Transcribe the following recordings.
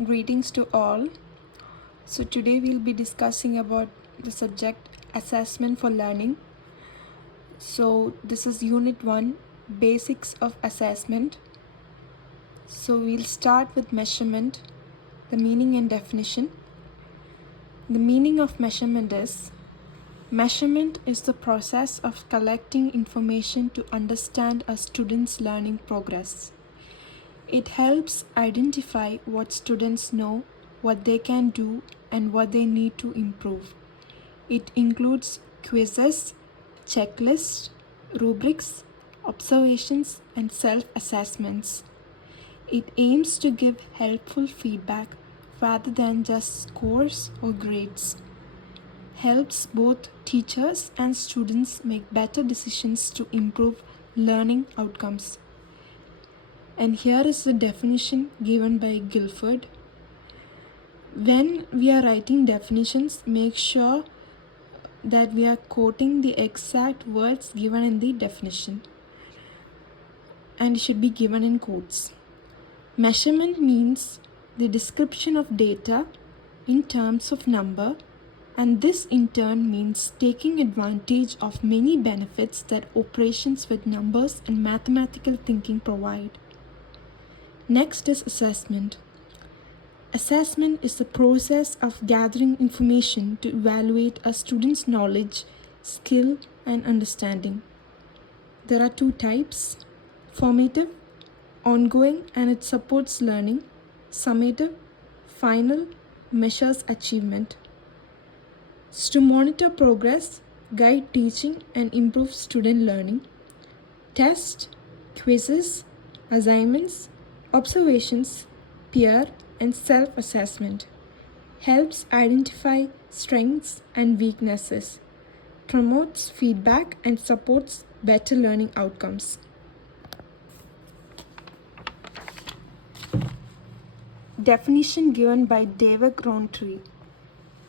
Greetings to all. So today we'll be discussing about the subject assessment for learning. So this is unit 1, basics of assessment. So we'll start with measurement, the meaning and definition. The meaning of measurement is the process of collecting information to understand a student's learning progress. It helps identify what students know, what they can do, and what they need to improve. It includes quizzes, checklists, rubrics, observations, and self-assessments. It aims to give helpful feedback rather than just scores or grades. Helps both teachers and students make better decisions to improve learning outcomes. And here is the definition given by Guilford. When we are writing definitions, make sure that we are quoting the exact words given in the definition, and it should be given in quotes. Measurement means the description of data in terms of number, and this in turn means taking advantage of many benefits that operations with numbers and mathematical thinking provide. Next is assessment. Assessment is the process of gathering information to evaluate a student's knowledge, skill, and understanding. There are 2 types: formative, ongoing, and it supports learning; summative, final, measures achievement. It's to monitor progress, guide teaching, and improve student learning. Test, quizzes, assignments, observations, peer, and self-assessment. Helps identify strengths and weaknesses. Promotes feedback and supports better learning outcomes. Definition given by David Rowntree.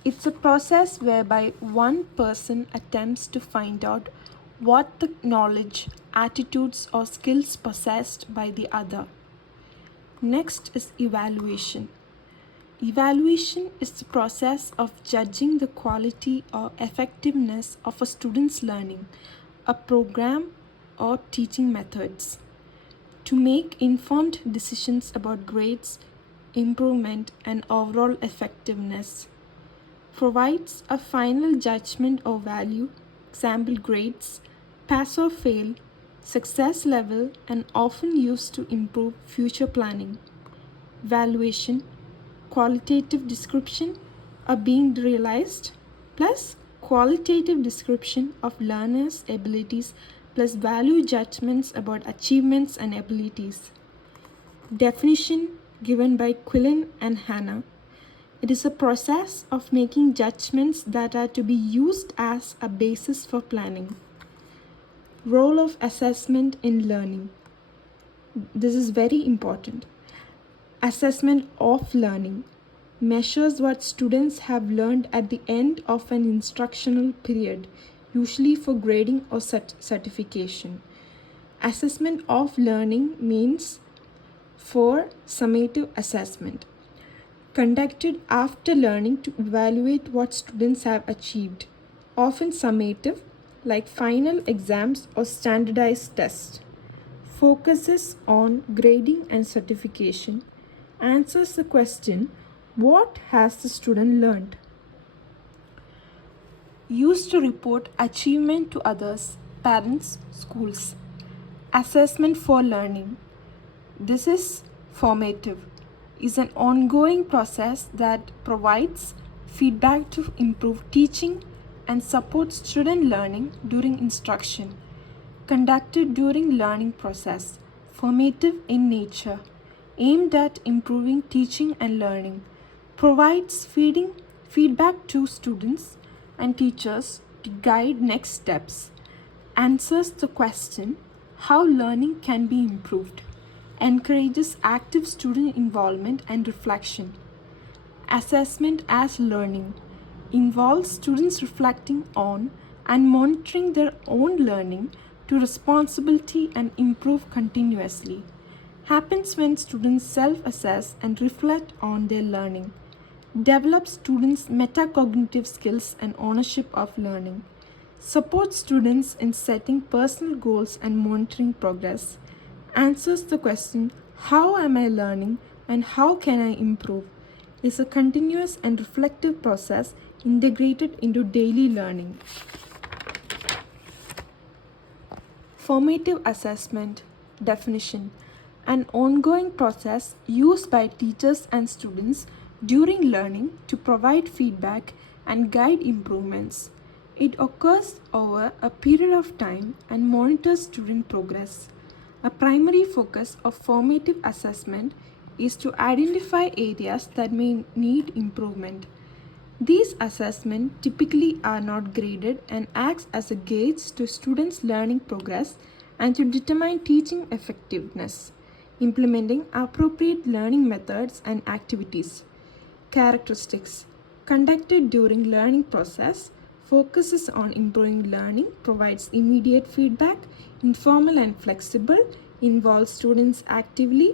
It's a process whereby one person attempts to find out what the knowledge, attitudes, or skills possessed by the other. Next is evaluation. Evaluation is the process of judging the quality or effectiveness of a student's learning, a program, or teaching methods. To make informed decisions about grades, improvement, and overall effectiveness. Provides a final judgment or value, example grades, pass or fail, success level, and often used to improve future planning. Valuation, qualitative description of being realized plus qualitative description of learners' abilities plus value judgments about achievements and abilities. Definition given by Quillen and Hannah. It is a process of making judgments that are to be used as a basis for planning. Role of assessment in learning. This is very important. Assessment of learning measures what students have learned at the end of an instructional period, usually for grading or certification. Assessment of learning means for summative assessment, conducted after learning to evaluate what students have achieved, often summative, like final exams or standardized tests. Focuses on grading and certification, answers the question, what has the student learned? Used to report achievement to others, parents, schools. Assessment for learning. This is formative. Is an ongoing process that provides feedback to improve teaching and supports student learning during instruction. Conducted during learning process. Formative in nature. Aimed at improving teaching and learning. Provides feedback to students and teachers to guide next steps. Answers the question, how learning can be improved. Encourages active student involvement and reflection. Assessment as learning involves students reflecting on and monitoring their own learning to responsibility and improve continuously. happens when students self-assess and reflect on their learning, develop students' metacognitive skills and ownership of learning, support students in setting personal goals and monitoring progress, answers the question, how am I learning and how can I improve, is a continuous and reflective process integrated into daily learning. Formative assessment definition: an ongoing process used by teachers and students during learning to provide feedback and guide improvements. It occurs over a period of time and monitors student progress. A primary focus of formative assessment is to identify areas that may need improvement. These assessments typically are not graded and acts as a gauge to students' learning progress and to determine teaching effectiveness, implementing appropriate learning methods and activities. Characteristics: conducted during learning process, focuses on improving learning, provides immediate feedback, informal and flexible, involves students actively,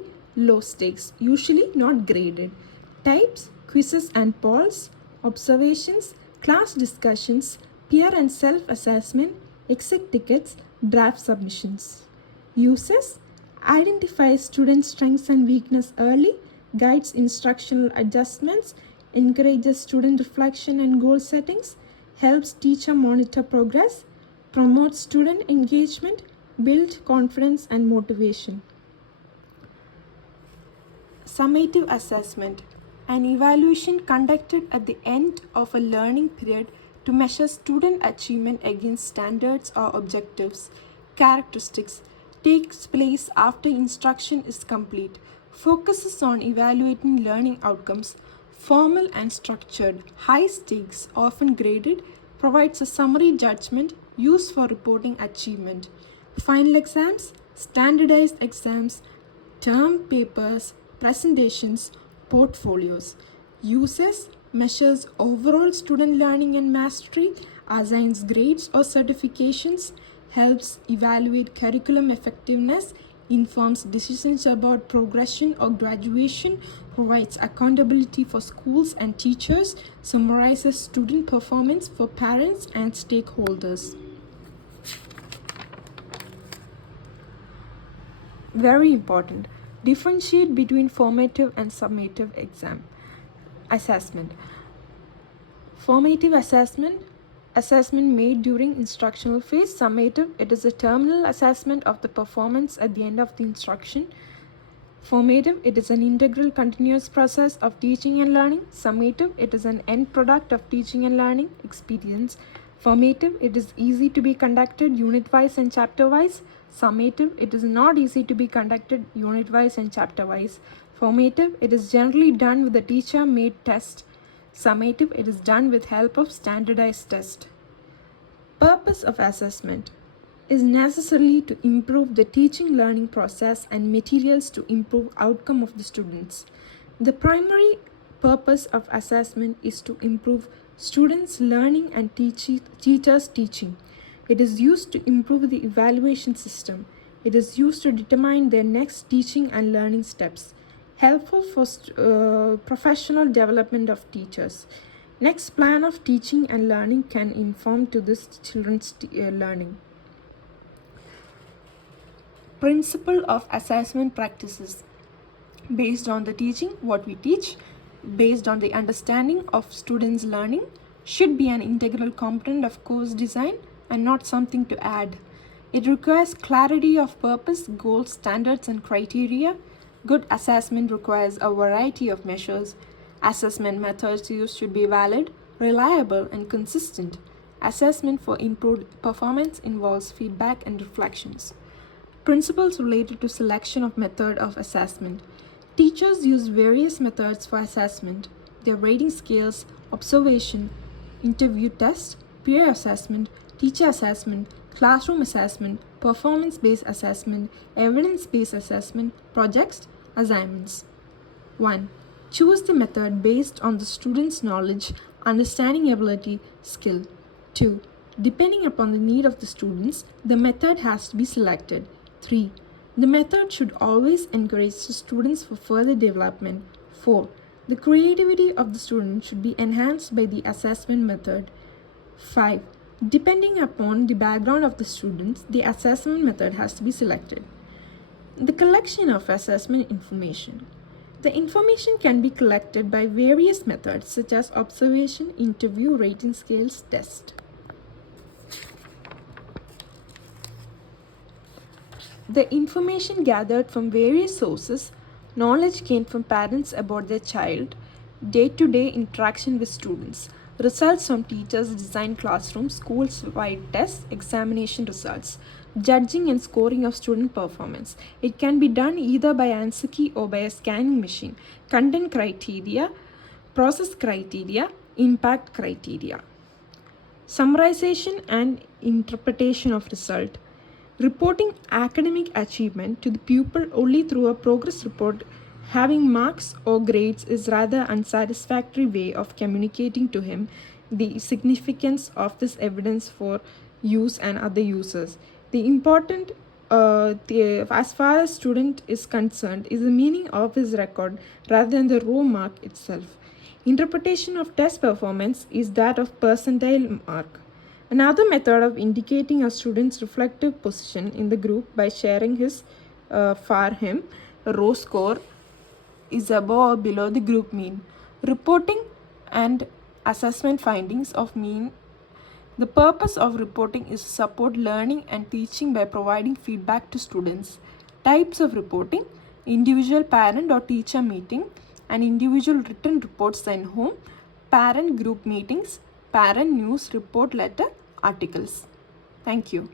low stakes, usually not graded. Types: quizzes and polls, observations, class discussions, peer and self-assessment, exit tickets, draft submissions. Uses: identifies student strengths and weakness early, guides instructional adjustments, encourages student reflection and goal settings, helps teacher monitor progress, promotes student engagement, build confidence and motivation. Summative assessment: an evaluation conducted at the end of a learning period to measure student achievement against standards or objectives. Characteristics: takes place after instruction is complete, focuses on evaluating learning outcomes, formal and structured, high stakes, often graded, provides a summary judgment used for reporting achievement. Final exams, standardized exams, term papers, presentations, portfolios. Uses: measures overall student learning and mastery, assigns grades or certifications, helps evaluate curriculum effectiveness, informs decisions about progression or graduation, provides accountability for schools and teachers, summarizes student performance for parents and stakeholders. Very important. Differentiate between formative and summative exam assessment. Formative assessment made during instructional phase. Summative, it is a terminal assessment of the performance at the end of the instruction. Formative, it is an integral continuous process of teaching and learning. Summative, it is an end product of teaching and learning experience. Formative, it is easy to be conducted unit-wise and chapter-wise. Summative, it is not easy to be conducted unit-wise and chapter-wise. Formative, it is generally done with a teacher-made test. Summative, it is done with help of standardized test. Purpose of assessment is necessarily to improve the teaching learning process and materials to improve outcome of the students. The primary purpose of assessment is to improve students' learning and teachers' teaching. It is used to improve the evaluation system. It is used to determine their next teaching and learning steps. Helpful for professional development of teachers. Next plan of teaching and learning can inform to this children's learning. Principle of assessment practices: based on the teaching, what we teach, based on the understanding of students' learning, should be an integral component of course design and not something to add. It requires clarity of purpose, goals, standards, and criteria. Good assessment requires a variety of measures. Assessment methods used should be valid, reliable, and consistent. Assessment for improved performance involves feedback and reflections. Principles related to selection of method of assessment. Teachers use various methods for assessment. Their rating scales, observation, interview test, peer assessment, teacher assessment, classroom assessment, performance-based assessment, evidence-based assessment, projects, assignments. 1. Choose the method based on the student's knowledge, understanding ability, skill. 2. Depending upon the need of the students, the method has to be selected. 3. The method should always encourage the students for further development. 4. The creativity of the student should be enhanced by the assessment method. 5. Depending upon the background of the students, the assessment method has to be selected. The collection of assessment information. The information can be collected by various methods such as observation, interview, rating scales, test. The information gathered from various sources, knowledge gained from parents about their child, day-to-day interaction with students, results from teachers' designed classrooms, schools-wide tests, examination results, judging and scoring of student performance. It can be done either by answer key or by a scanning machine. Content criteria, process criteria, impact criteria. Summarization and interpretation of result. Reporting academic achievement to the pupil only through a progress report having marks or grades is rather unsatisfactory way of communicating to him the significance of this evidence for use and other users. The important as far as student is concerned is the meaning of his record rather than the raw mark itself. Interpretation of test performance is that of percentile mark. Another method of indicating a student's reflective position in the group by sharing his for him row score is above or below the group mean. Reporting and assessment findings of mean. The purpose of reporting is to support learning and teaching by providing feedback to students. Types of reporting: individual parent or teacher meeting, and individual written reports sent home, parent group meetings, parent news report letter, articles. Thank you.